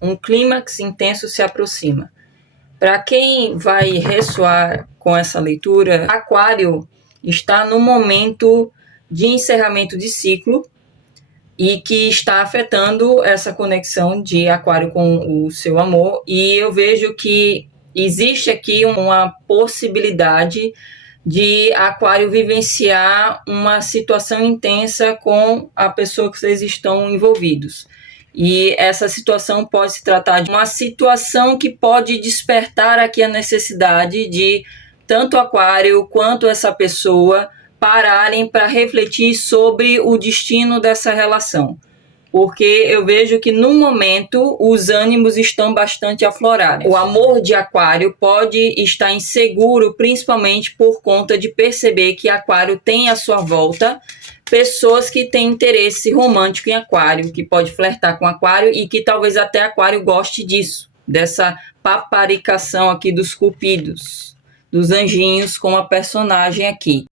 um clímax intenso se aproxima. Para quem vai ressoar com essa leitura, Aquário está no momento de encerramento de ciclo e que está afetando essa conexão de Aquário com o seu amor. E eu vejo que existe aqui uma possibilidade de Aquário vivenciar uma situação intensa com a pessoa que vocês estão envolvidos. E essa situação pode se tratar de uma situação que pode despertar aqui a necessidade de tanto Aquário quanto essa pessoa pararem para refletir sobre o destino dessa relação. Porque eu vejo que no momento os ânimos estão bastante aflorados. O amor de Aquário pode estar inseguro, principalmente por conta de perceber que Aquário tem à sua volta pessoas que têm interesse romântico em Aquário, que pode flertar com Aquário e que talvez até Aquário goste disso, dessa paparicação aqui dos cupidos, dos anjinhos com a personagem aqui.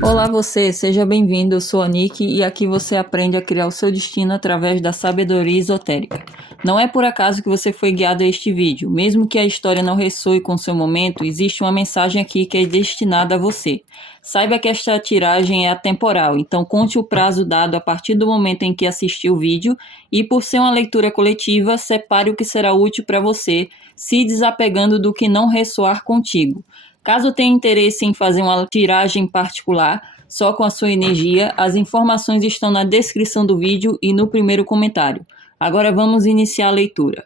Olá você, seja bem-vindo, eu sou a Nick e aqui você aprende a criar o seu destino através da sabedoria esotérica. Não é por acaso que você foi guiado a este vídeo, mesmo que a história não ressoe com seu momento, existe uma mensagem aqui que é destinada a você. Saiba que esta tiragem é atemporal, então conte o prazo dado a partir do momento em que assistiu o vídeo e por ser uma leitura coletiva, separe o que será útil para você, se desapegando do que não ressoar contigo. Caso tenha interesse em fazer uma tiragem particular, só com a sua energia, as informações estão na descrição do vídeo e no primeiro comentário. Agora vamos iniciar a leitura.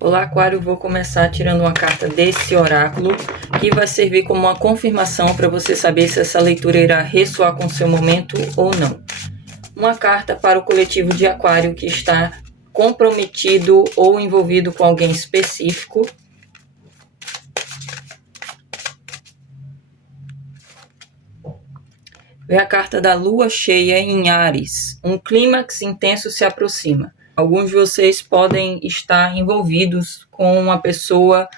Olá Aquário, vou começar tirando uma carta desse oráculo, que vai servir como uma confirmação para você saber se essa leitura irá ressoar com o seu momento ou não. Uma carta para o coletivo de Aquário que está comprometido ou envolvido com alguém específico. Vem a carta da lua cheia em Áries. Um clímax intenso se aproxima. Alguns de vocês podem estar envolvidos com uma pessoa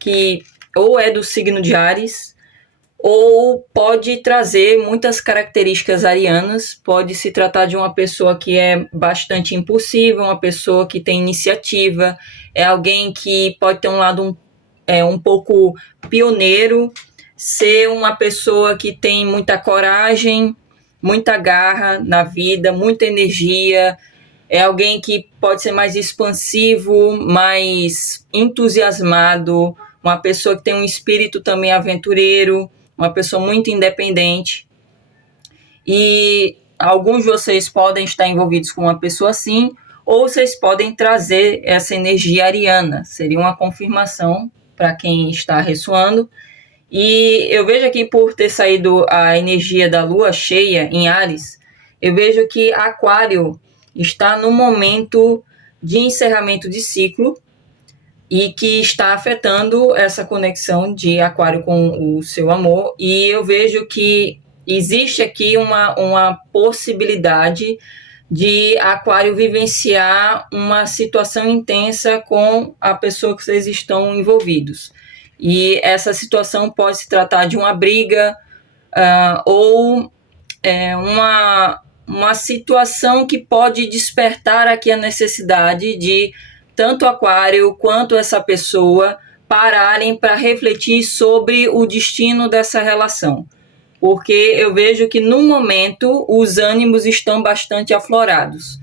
que ou é do signo de Áries, ou pode trazer muitas características arianas. Pode se tratar de uma pessoa que é bastante impulsiva, uma pessoa que tem iniciativa, é alguém que pode ter um lado um pouco pioneiro, ser uma pessoa que tem muita coragem, muita garra na vida, muita energia, é alguém que pode ser mais expansivo, mais entusiasmado, uma pessoa que tem um espírito também aventureiro, uma pessoa muito independente. E alguns de vocês podem estar envolvidos com uma pessoa assim, ou vocês podem trazer essa energia ariana, seria uma confirmação para quem está ressoando. E eu vejo aqui, por ter saído a energia da lua cheia em Áries, eu vejo que Aquário está no momento de encerramento de ciclo e que está afetando essa conexão de Aquário com o seu amor. E eu vejo que existe aqui uma possibilidade de Aquário vivenciar uma situação intensa com a pessoa que vocês estão envolvidos. E essa situação pode se tratar de uma briga ou uma situação que pode despertar aqui a necessidade de tanto Aquário quanto essa pessoa pararem para refletir sobre o destino dessa relação. Porque eu vejo que no momento os ânimos estão bastante aflorados.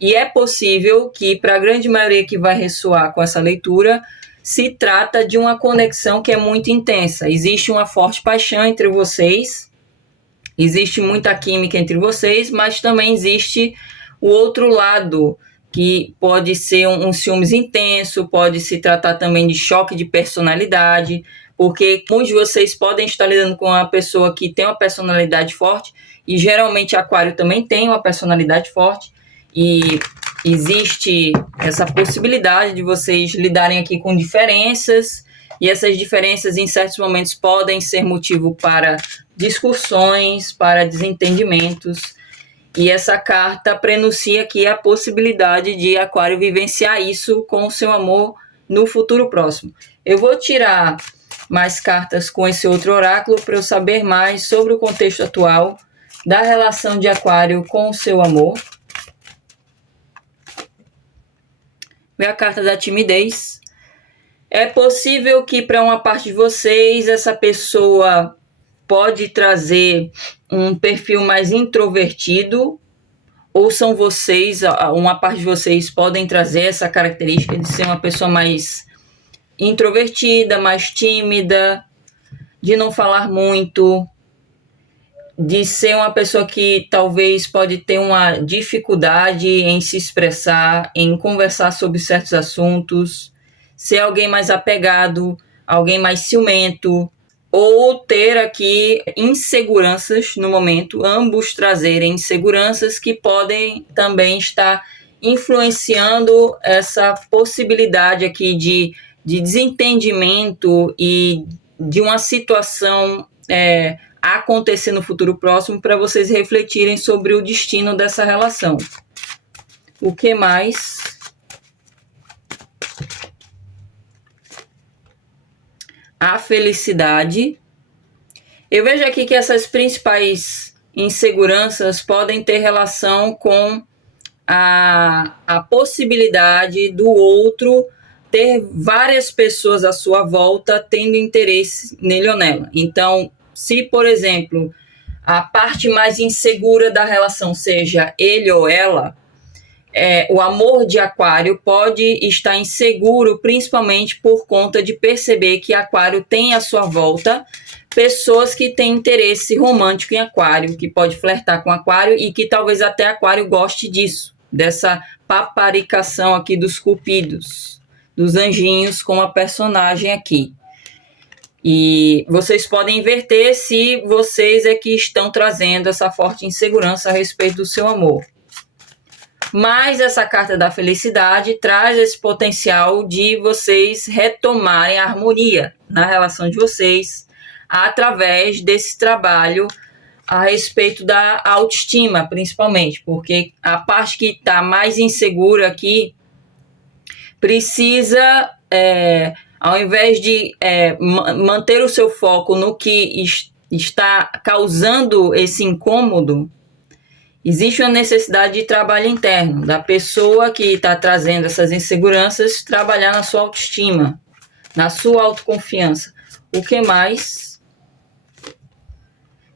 E é possível que, para a grande maioria que vai ressoar com essa leitura, se trata de uma conexão que é muito intensa. Existe uma forte paixão entre vocês, existe muita química entre vocês, mas também existe o outro lado, que pode ser um ciúmes intenso, pode se tratar também de choque de personalidade, porque muitos de vocês podem estar lidando com uma pessoa que tem uma personalidade forte, e geralmente Aquário também tem uma personalidade forte, e existe essa possibilidade de vocês lidarem aqui com diferenças, e essas diferenças em certos momentos podem ser motivo para discussões, para desentendimentos. E essa carta prenuncia aqui a possibilidade de Aquário vivenciar isso com o seu amor no futuro próximo. Eu vou tirar mais cartas com esse outro oráculo para eu saber mais sobre o contexto atual da relação de Aquário com o seu amor. Vem a carta da timidez. É possível que para uma parte de vocês essa pessoa pode trazer um perfil mais introvertido, ou são vocês, uma parte de vocês podem trazer essa característica de ser uma pessoa mais introvertida, mais tímida, de não falar muito, de ser uma pessoa que talvez pode ter uma dificuldade em se expressar, em conversar sobre certos assuntos, ser alguém mais apegado, alguém mais ciumento, ou ter aqui inseguranças no momento, ambos trazerem inseguranças que podem também estar influenciando essa possibilidade aqui de desentendimento e de uma situação acontecer no futuro próximo, para vocês refletirem sobre o destino dessa relação. O que mais? A felicidade. Eu vejo aqui que essas principais inseguranças podem ter relação com a possibilidade do outro ter várias pessoas à sua volta tendo interesse nele ou nela. Então, se, por exemplo, a parte mais insegura da relação seja ele ou ela, o amor de Aquário pode estar inseguro, principalmente por conta de perceber que Aquário tem à sua volta pessoas que têm interesse romântico em Aquário, que pode flertar com Aquário e que talvez até Aquário goste disso, dessa paparicação aqui dos cupidos, dos anjinhos com a personagem aqui. E vocês podem inverter se vocês é que estão trazendo essa forte insegurança a respeito do seu amor. Mas essa carta da felicidade traz esse potencial de vocês retomarem a harmonia na relação de vocês através desse trabalho a respeito da autoestima, principalmente, porque a parte que está mais insegura aqui precisa, ao invés de manter o seu foco no que está causando esse incômodo, existe uma necessidade de trabalho interno, da pessoa que está trazendo essas inseguranças, trabalhar na sua autoestima, na sua autoconfiança. O que mais?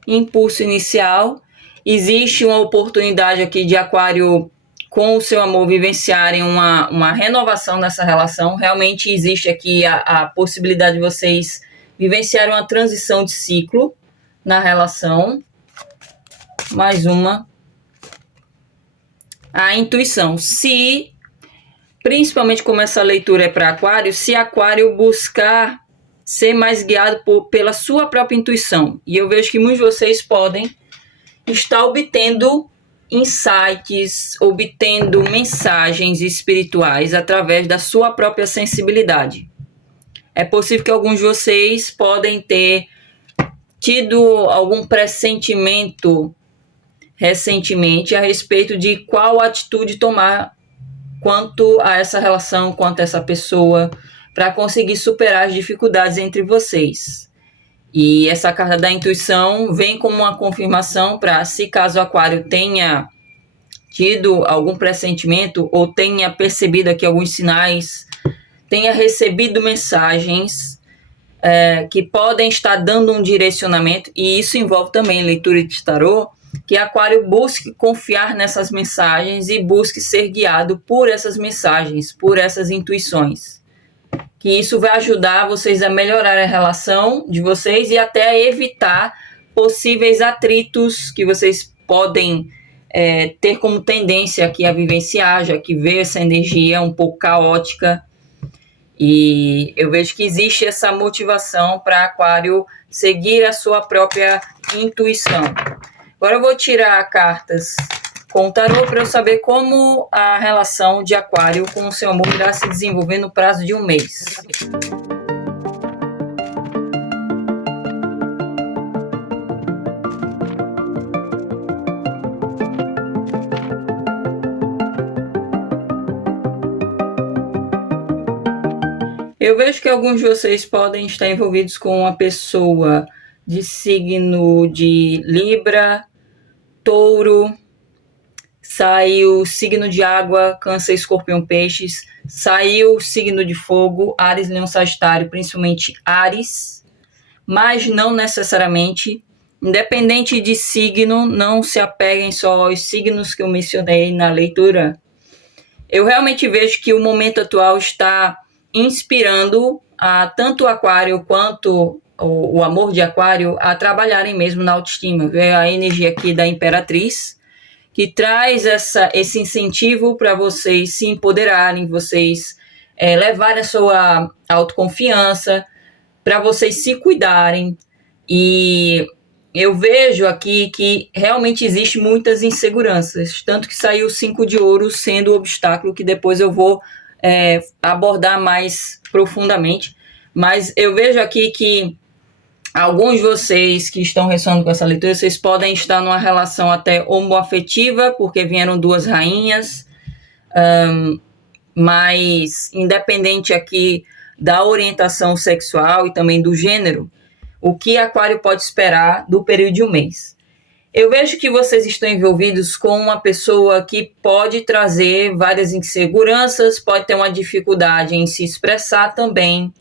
Impulso inicial. Existe uma oportunidade aqui de Aquário com o seu amor vivenciarem uma renovação nessa relação. Realmente existe aqui a possibilidade de vocês vivenciarem uma transição de ciclo na relação. Mais uma. A intuição. Se, principalmente como essa leitura é para Aquário, se Aquário buscar ser mais guiado pela sua própria intuição. E eu vejo que muitos de vocês podem estar obtendo insights, obtendo mensagens espirituais através da sua própria sensibilidade. É possível que alguns de vocês podem ter tido algum pressentimento recentemente a respeito de qual atitude tomar quanto a essa relação, quanto a essa pessoa, para conseguir superar as dificuldades entre vocês. E essa carta da intuição vem como uma confirmação para, se caso o Aquário tenha tido algum pressentimento ou tenha percebido aqui alguns sinais, tenha recebido mensagens que podem estar dando um direcionamento, e isso envolve também leitura de tarô, que Aquário busque confiar nessas mensagens e busque ser guiado por essas mensagens, por essas intuições. Que isso vai ajudar vocês a melhorar a relação de vocês e até a evitar possíveis atritos que vocês podem ter como tendência aqui a vivenciar, já que vê essa energia um pouco caótica. E eu vejo que existe essa motivação para Aquário seguir a sua própria intuição. Agora eu vou tirar cartas com o tarô para eu saber como a relação de Aquário com o seu amor irá se desenvolver no prazo de um mês. Eu vejo que alguns de vocês podem estar envolvidos com uma pessoa de signo de Libra, Touro, saiu signo de água, Câncer, Escorpião, Peixes, saiu signo de fogo, Áries, Leão, Sagitário, principalmente Áries, mas não necessariamente. Independente de signo, não se apeguem só aos signos que eu mencionei na leitura. Eu realmente vejo que o momento atual está inspirando tanto o Aquário quanto o amor de Aquário a trabalharem mesmo na autoestima. Veio a energia aqui da Imperatriz, que traz esse incentivo para vocês se empoderarem, vocês levarem a sua autoconfiança, para vocês se cuidarem. E eu vejo aqui que realmente existe muitas inseguranças, tanto que saiu o 5 de ouro sendo o obstáculo, que depois eu vou abordar mais profundamente. Mas eu vejo aqui que alguns de vocês que estão ressonando com essa leitura, vocês podem estar numa relação até homoafetiva, porque vieram duas rainhas, mas independente aqui da orientação sexual e também do gênero, o que Aquário pode esperar do período de um mês? Eu vejo que vocês estão envolvidos com uma pessoa que pode trazer várias inseguranças, pode ter uma dificuldade em se expressar também,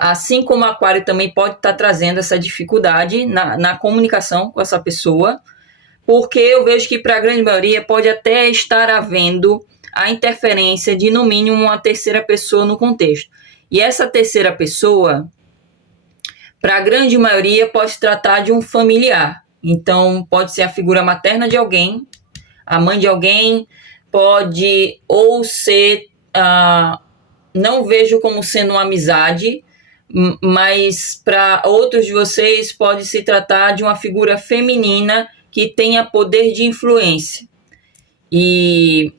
assim como Aquário também pode estar trazendo essa dificuldade na comunicação com essa pessoa, porque eu vejo que para a grande maioria pode até estar havendo a interferência de no mínimo uma terceira pessoa no contexto. E essa terceira pessoa, para a grande maioria, pode se tratar de um familiar. Então, pode ser a figura materna de alguém, a mãe de alguém, pode ou ser... não vejo como sendo uma amizade, mas para outros de vocês pode se tratar de uma figura feminina que tenha poder de influência. E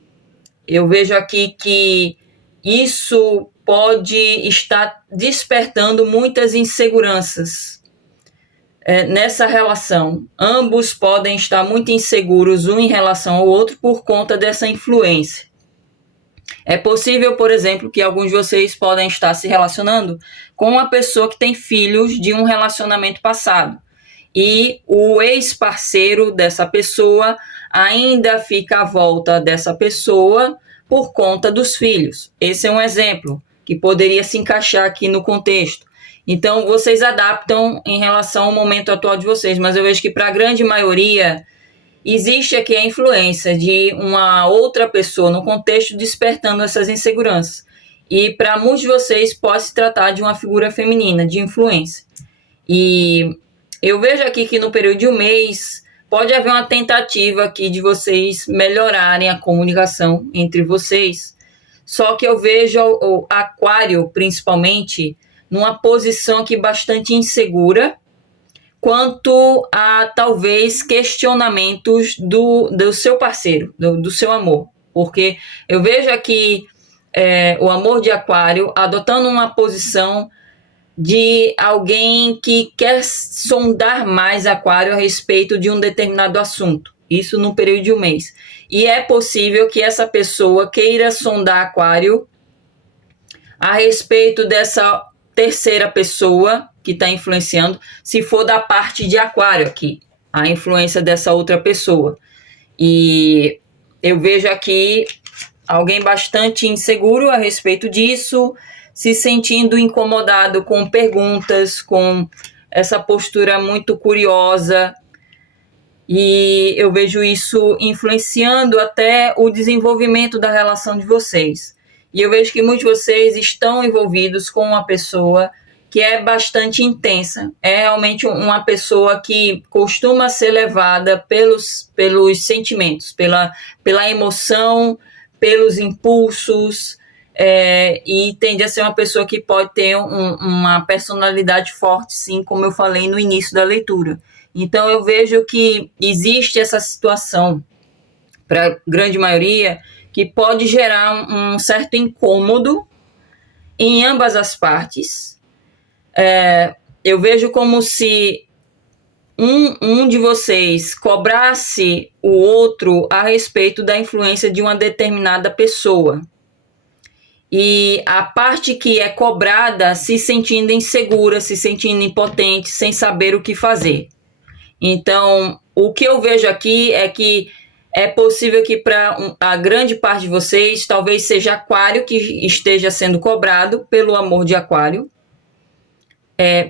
eu vejo aqui que isso pode estar despertando muitas inseguranças nessa relação. Ambos podem estar muito inseguros um em relação ao outro por conta dessa influência. É possível, por exemplo, que alguns de vocês podem estar se relacionando com uma pessoa que tem filhos de um relacionamento passado. E o ex-parceiro dessa pessoa ainda fica à volta dessa pessoa por conta dos filhos. Esse é um exemplo que poderia se encaixar aqui no contexto. Então, vocês adaptam em relação ao momento atual de vocês, mas eu vejo que para a grande maioria existe aqui a influência de uma outra pessoa no contexto despertando essas inseguranças. E para muitos de vocês pode se tratar de uma figura feminina, de influência. E eu vejo aqui que no período de um mês pode haver uma tentativa aqui de vocês melhorarem a comunicação entre vocês. Só que eu vejo o Aquário, principalmente, numa posição aqui bastante insegura, quanto a talvez questionamentos do seu parceiro, do seu amor. Porque eu vejo aqui o amor de Aquário adotando uma posição de alguém que quer sondar mais Aquário a respeito de um determinado assunto. Isso no período de um mês. E é possível que essa pessoa queira sondar Aquário a respeito dessa terceira pessoa que está influenciando, se for da parte de Aquário aqui, a influência dessa outra pessoa. E eu vejo aqui alguém bastante inseguro a respeito disso, se sentindo incomodado com perguntas, com essa postura muito curiosa. E eu vejo isso influenciando até o desenvolvimento da relação de vocês. E eu vejo que muitos de vocês estão envolvidos com uma pessoa que é bastante intensa. É realmente uma pessoa que costuma ser levada pelos sentimentos, pela emoção, pelos impulsos, e tende a ser uma pessoa que pode ter uma personalidade forte, sim, como eu falei no início da leitura. Então eu vejo que existe essa situação, para a grande maioria, que pode gerar um certo incômodo em ambas as partes. Eu vejo como se um de vocês cobrasse o outro a respeito da influência de uma determinada pessoa. e a parte que é cobrada se sentindo insegura, se sentindo impotente, sem saber o que fazer. Então, o que eu vejo aqui é que é possível que para a grande parte de vocês, talvez seja Aquário que esteja sendo cobrado pelo amor de Aquário,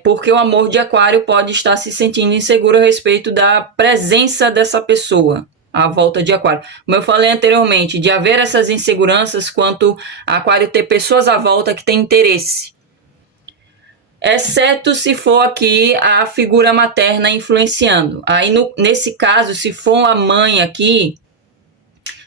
porque o amor de Aquário pode estar se sentindo inseguro a respeito da presença dessa pessoa à volta de Aquário. Como eu falei anteriormente, de haver essas inseguranças quanto a Aquário ter pessoas à volta que têm interesse. Exceto se for aqui a figura materna influenciando. Aí, nesse caso, se for a mãe aqui,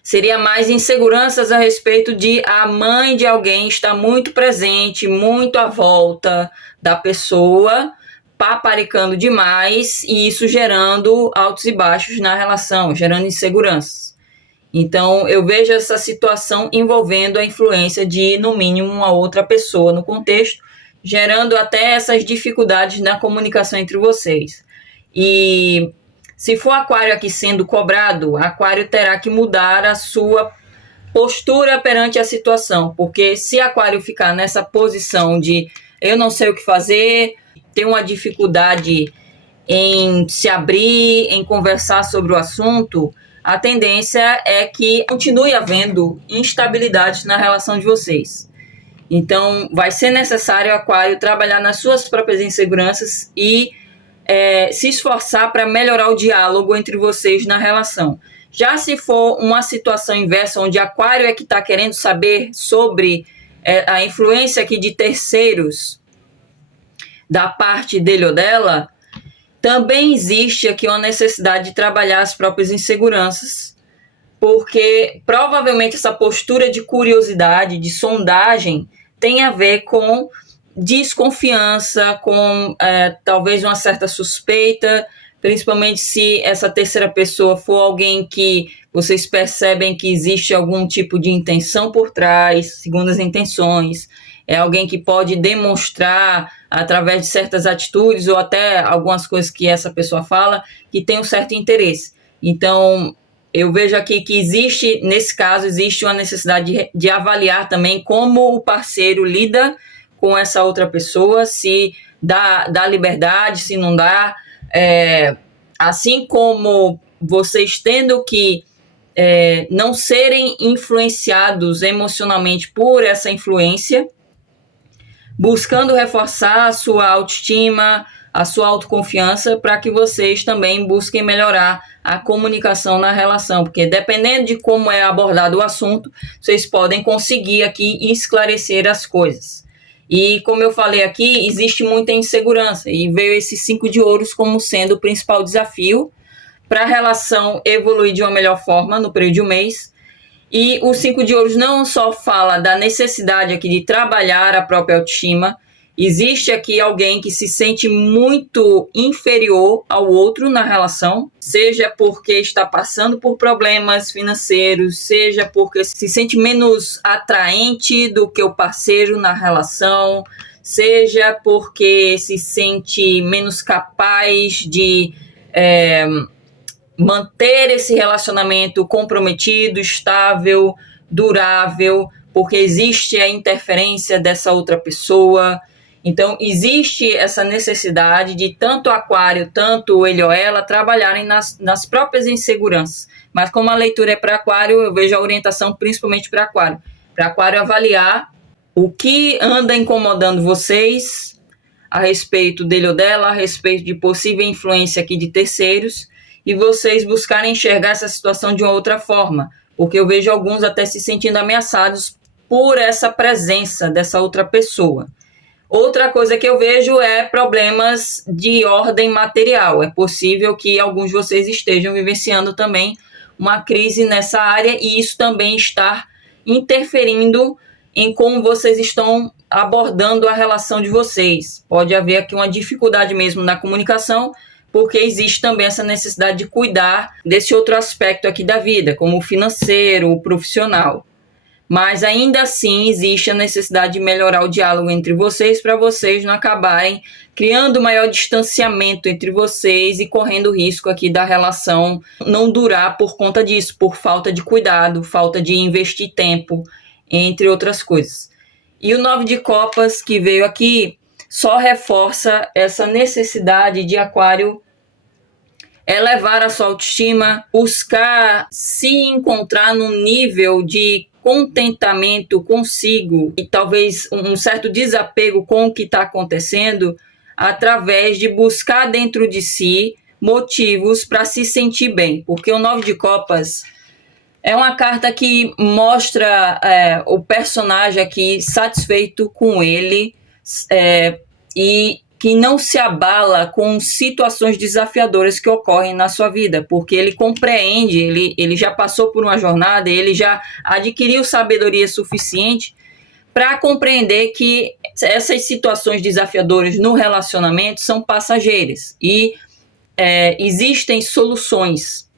seria mais inseguranças a respeito de a mãe de alguém estar muito presente, muito à volta da pessoa, paparicando demais, e isso gerando altos e baixos na relação, gerando inseguranças. Então, eu vejo essa situação envolvendo a influência de, no mínimo, uma outra pessoa no contexto, gerando até essas dificuldades na comunicação entre vocês. E se for Aquário aqui sendo cobrado, Aquário terá que mudar a sua postura perante a situação, porque se Aquário ficar nessa posição de eu não sei o que fazer, ter uma dificuldade em se abrir, em conversar sobre o assunto, a tendência é que continue havendo instabilidade na relação de vocês. Então, vai ser necessário, Aquário, trabalhar nas suas próprias inseguranças e se esforçar para melhorar o diálogo entre vocês na relação. Já se for uma situação inversa, onde Aquário é que está querendo saber sobre a influência aqui de terceiros da parte dele ou dela, também existe aqui uma necessidade de trabalhar as próprias inseguranças, porque provavelmente essa postura de curiosidade, de sondagem, tem a ver com desconfiança, com talvez uma certa suspeita, principalmente se essa terceira pessoa for alguém que vocês percebem que existe algum tipo de intenção por trás, segundas intenções, é alguém que pode demonstrar através de certas atitudes ou até algumas coisas que essa pessoa fala, que tem um certo interesse. Então, eu vejo aqui que existe, nesse caso, existe uma necessidade de avaliar também como o parceiro lida com essa outra pessoa, se dá liberdade, se não dá. Assim como vocês tendo que não serem influenciados emocionalmente por essa influência, buscando reforçar a sua autoestima, a sua autoconfiança, para que vocês também busquem melhorar a comunicação na relação, porque dependendo de como é abordado o assunto, vocês podem conseguir aqui esclarecer as coisas. E como eu falei aqui, existe muita insegurança, e veio esse 5 de ouros como sendo o principal desafio para a relação evoluir de uma melhor forma no período de um mês. E o 5 de ouros não só fala da necessidade aqui de trabalhar a própria autoestima, existe aqui alguém que se sente muito inferior ao outro na relação, seja porque está passando por problemas financeiros, seja porque se sente menos atraente do que o parceiro na relação, seja porque se sente menos capaz de manter esse relacionamento comprometido, estável, durável, porque existe a interferência dessa outra pessoa. Então, existe essa necessidade de tanto Aquário, tanto ele ou ela, trabalharem nas próprias inseguranças. Mas como a leitura é para Aquário, eu vejo a orientação principalmente para Aquário. Para Aquário avaliar o que anda incomodando vocês a respeito dele ou dela, a respeito de possível influência aqui de terceiros, e vocês buscarem enxergar essa situação de uma outra forma. Porque eu vejo alguns até se sentindo ameaçados por essa presença dessa outra pessoa. Outra coisa que eu vejo é problemas de ordem material. É possível que alguns de vocês estejam vivenciando também uma crise nessa área e isso também está interferindo em como vocês estão abordando a relação de vocês. Pode haver aqui uma dificuldade mesmo na comunicação, porque existe também essa necessidade de cuidar desse outro aspecto aqui da vida, como o financeiro, o profissional. Mas ainda assim existe a necessidade de melhorar o diálogo entre vocês para vocês não acabarem criando maior distanciamento entre vocês e correndo o risco aqui da relação não durar por conta disso, por falta de cuidado, falta de investir tempo, entre outras coisas. E o 9 de copas que veio aqui só reforça essa necessidade de Aquário elevar a sua autoestima, buscar se encontrar num nível de contentamento consigo e talvez um certo desapego com o que está acontecendo, através de buscar dentro de si motivos para se sentir bem. Porque o 9 de copas é uma carta que mostra o personagem aqui satisfeito com ele e que não se abala com situações desafiadoras que ocorrem na sua vida, porque ele compreende, ele já passou por uma jornada, ele já adquiriu sabedoria suficiente para compreender que essas situações desafiadoras no relacionamento são passageiras e existem soluções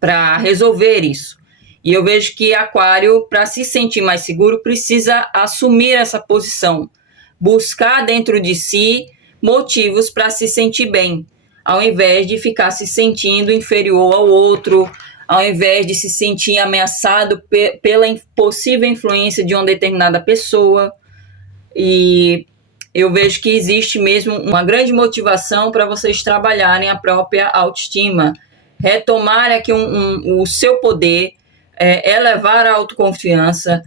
para resolver isso. E eu vejo que Aquário, para se sentir mais seguro, precisa assumir essa posição, buscar dentro de si motivos para se sentir bem, ao invés de ficar se sentindo inferior ao outro, ao invés de se sentir ameaçado pela possível influência de uma determinada pessoa. E eu vejo que existe mesmo uma grande motivação para vocês trabalharem a própria autoestima, retomar aqui o seu poder, elevar a autoconfiança,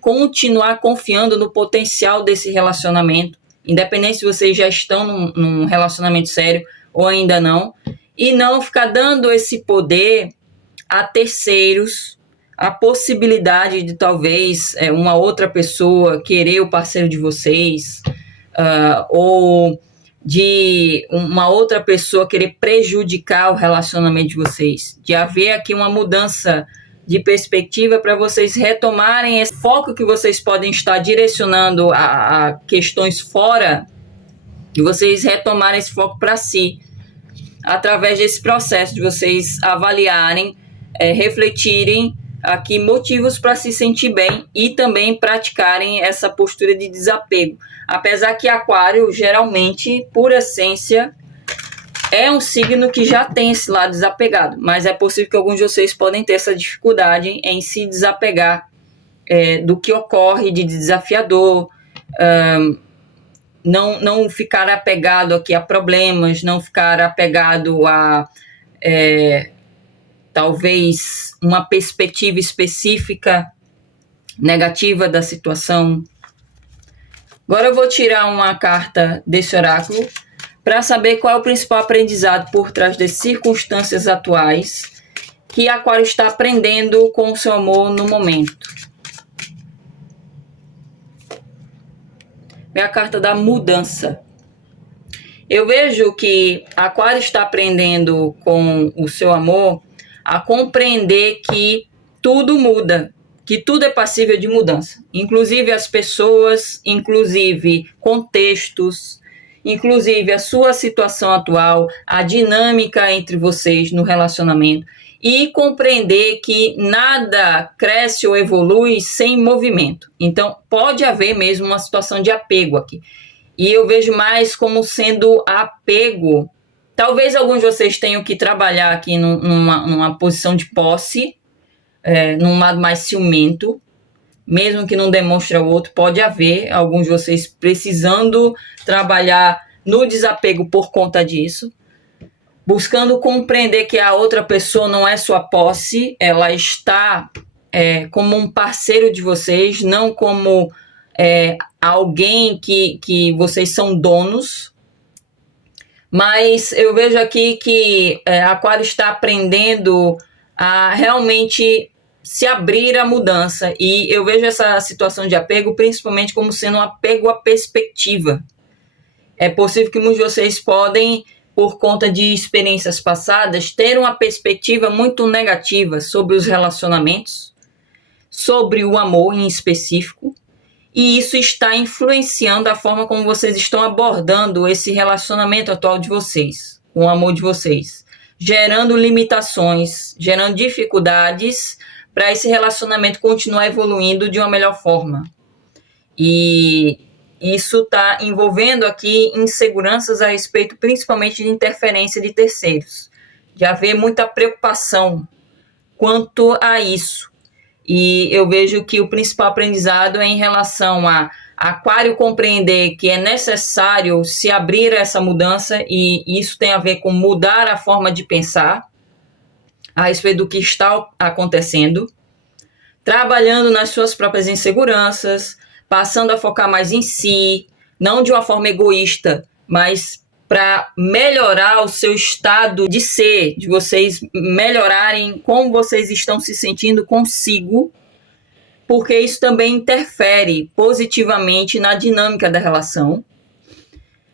continuar confiando no potencial desse relacionamento, independente se vocês já estão num relacionamento sério ou ainda não, e não ficar dando esse poder a terceiros, a possibilidade de talvez uma outra pessoa querer o parceiro de vocês, ou de uma outra pessoa querer prejudicar o relacionamento de vocês, de haver aqui uma mudança de perspectiva para vocês retomarem esse foco que vocês podem estar direcionando a questões fora, e vocês retomarem esse foco para si, através desse processo de vocês avaliarem, refletirem aqui motivos para se sentir bem e também praticarem essa postura de desapego. Apesar que Aquário, geralmente, por essência, é um signo que já tem esse lado desapegado, mas é possível que alguns de vocês podem ter essa dificuldade em se desapegar do que ocorre de desafiador, não ficar apegado aqui a problemas, não ficar apegado a talvez uma perspectiva específica negativa da situação. Agora eu vou tirar uma carta desse oráculo para saber qual é o principal aprendizado por trás das circunstâncias atuais que Aquário está aprendendo com o seu amor no momento. É a carta da mudança. Eu vejo que Aquário está aprendendo com o seu amor a compreender que tudo muda, que tudo é passível de mudança, inclusive as pessoas, inclusive contextos, inclusive a sua situação atual, a dinâmica entre vocês no relacionamento, e compreender que nada cresce ou evolui sem movimento. Então, pode haver mesmo uma situação de apego aqui. E eu vejo mais como sendo apego. Talvez alguns de vocês tenham que trabalhar aqui numa posição de posse, num lado mais ciumento, mesmo que não demonstre ao outro. Pode haver alguns de vocês precisando trabalhar no desapego por conta disso, buscando compreender que a outra pessoa não é sua posse, ela está como um parceiro de vocês, não como alguém que vocês são donos. Mas eu vejo aqui que Aquário está aprendendo a realmente se abrir à mudança. E eu vejo essa situação de apego principalmente como sendo um apego à perspectiva. É possível que muitos de vocês podem, por conta de experiências passadas, ter uma perspectiva muito negativa sobre os relacionamentos, sobre o amor em específico. E isso está influenciando a forma como vocês estão abordando esse relacionamento atual de vocês, com o amor de vocês, gerando limitações, gerando dificuldades para esse relacionamento continuar evoluindo de uma melhor forma. E isso está envolvendo aqui inseguranças a respeito principalmente de interferência de terceiros, de haver muita preocupação quanto a isso. E eu vejo que o principal aprendizado é em relação a Aquário compreender que é necessário se abrir a essa mudança, e isso tem a ver com mudar a forma de pensar a respeito do que está acontecendo, trabalhando nas suas próprias inseguranças, passando a focar mais em si, não de uma forma egoísta, mas para melhorar o seu estado de ser, de vocês melhorarem como vocês estão se sentindo consigo, porque isso também interfere positivamente na dinâmica da relação,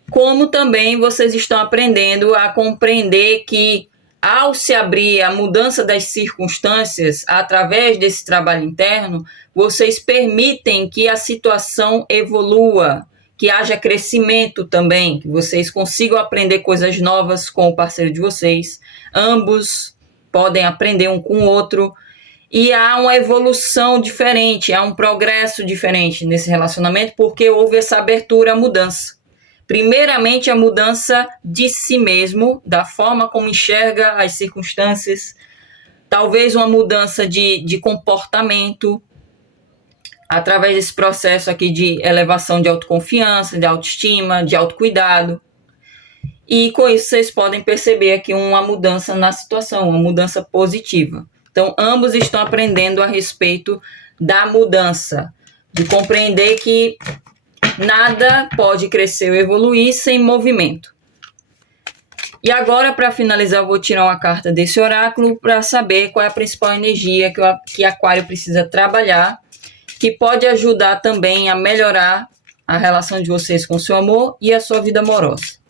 como também vocês estão aprendendo a compreender que, ao se abrir à mudança das circunstâncias, através desse trabalho interno, vocês permitem que a situação evolua, que haja crescimento também, que vocês consigam aprender coisas novas com o parceiro de vocês. Ambos podem aprender um com o outro. E há uma evolução diferente, há um progresso diferente nesse relacionamento, porque houve essa abertura à mudança. Primeiramente, a mudança de si mesmo, da forma como enxerga as circunstâncias, talvez uma mudança de comportamento, através desse processo aqui de elevação de autoconfiança, de autoestima, de autocuidado. E com isso vocês podem perceber aqui uma mudança na situação, uma mudança positiva. Então, ambos estão aprendendo a respeito da mudança, de compreender que nada pode crescer ou evoluir sem movimento. E agora, para finalizar, eu vou tirar uma carta desse oráculo para saber qual é a principal energia que Aquário precisa trabalhar, que pode ajudar também a melhorar a relação de vocês com o seu amor e a sua vida amorosa.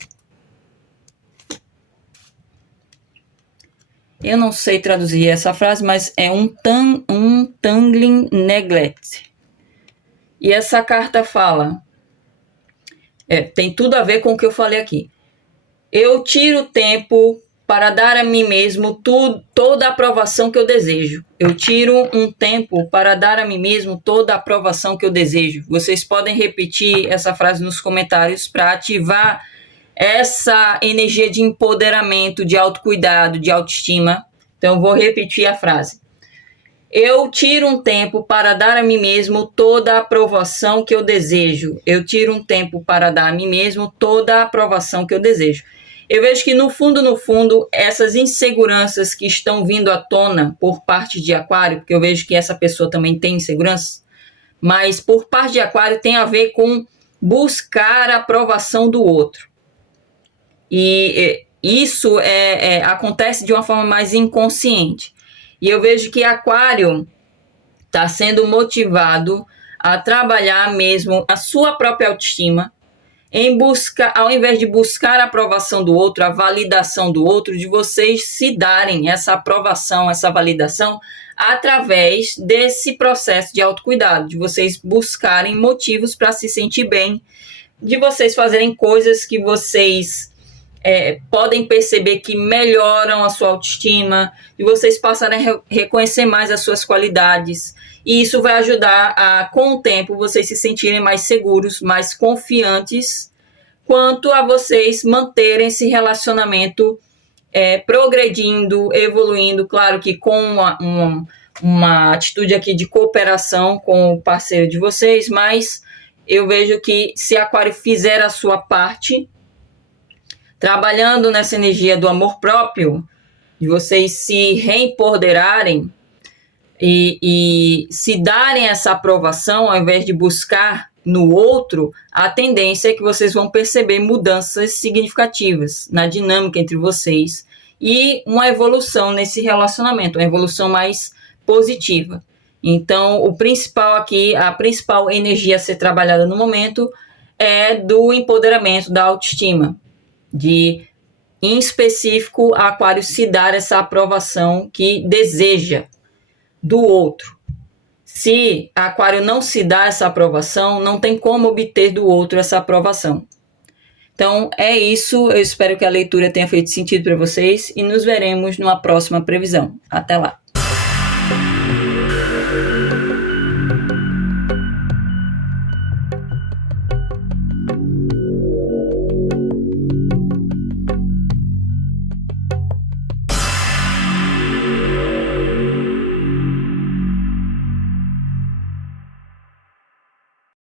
Eu não sei traduzir essa frase, mas é um tangling neglect. E essa carta fala, tem tudo a ver com o que eu falei aqui. Eu tiro tempo para dar a mim mesmo toda a aprovação que eu desejo. Eu tiro um tempo para dar a mim mesmo toda a aprovação que eu desejo. Vocês podem repetir essa frase nos comentários para ativar essa energia de empoderamento, de autocuidado, de autoestima. Então, eu vou repetir a frase. Eu tiro um tempo para dar a mim mesmo toda a aprovação que eu desejo. Eu tiro um tempo para dar a mim mesmo toda a aprovação que eu desejo. Eu vejo que, no fundo, essas inseguranças que estão vindo à tona por parte de Aquário, porque eu vejo que essa pessoa também tem insegurança, mas por parte de Aquário tem a ver com buscar a aprovação do outro. E isso acontece de uma forma mais inconsciente. E eu vejo que Aquário está sendo motivado a trabalhar mesmo a sua própria autoestima, em busca, ao invés de buscar a aprovação do outro, a validação do outro, de vocês se darem essa aprovação, essa validação, através desse processo de autocuidado, de vocês buscarem motivos para se sentir bem, de vocês fazerem coisas que vocês podem perceber que melhoram a sua autoestima, e vocês passarem a reconhecer mais as suas qualidades, e isso vai ajudar a, com o tempo, vocês se sentirem mais seguros, mais confiantes, quanto a vocês manterem esse relacionamento progredindo, evoluindo, claro que com uma atitude aqui de cooperação com o parceiro de vocês, mas eu vejo que se Aquário fizer a sua parte, trabalhando nessa energia do amor próprio, de vocês se reempoderarem e se darem essa aprovação, ao invés de buscar no outro, a tendência é que vocês vão perceber mudanças significativas na dinâmica entre vocês e uma evolução nesse relacionamento, uma evolução mais positiva. Então, o principal aqui, a principal energia a ser trabalhada no momento é do empoderamento, da autoestima, de, em específico, Aquário se dar essa aprovação que deseja do outro. Se Aquário não se dá essa aprovação, não tem como obter do outro essa aprovação. Então, é isso. Eu espero que a leitura tenha feito sentido para vocês e nos veremos numa próxima previsão. Até lá!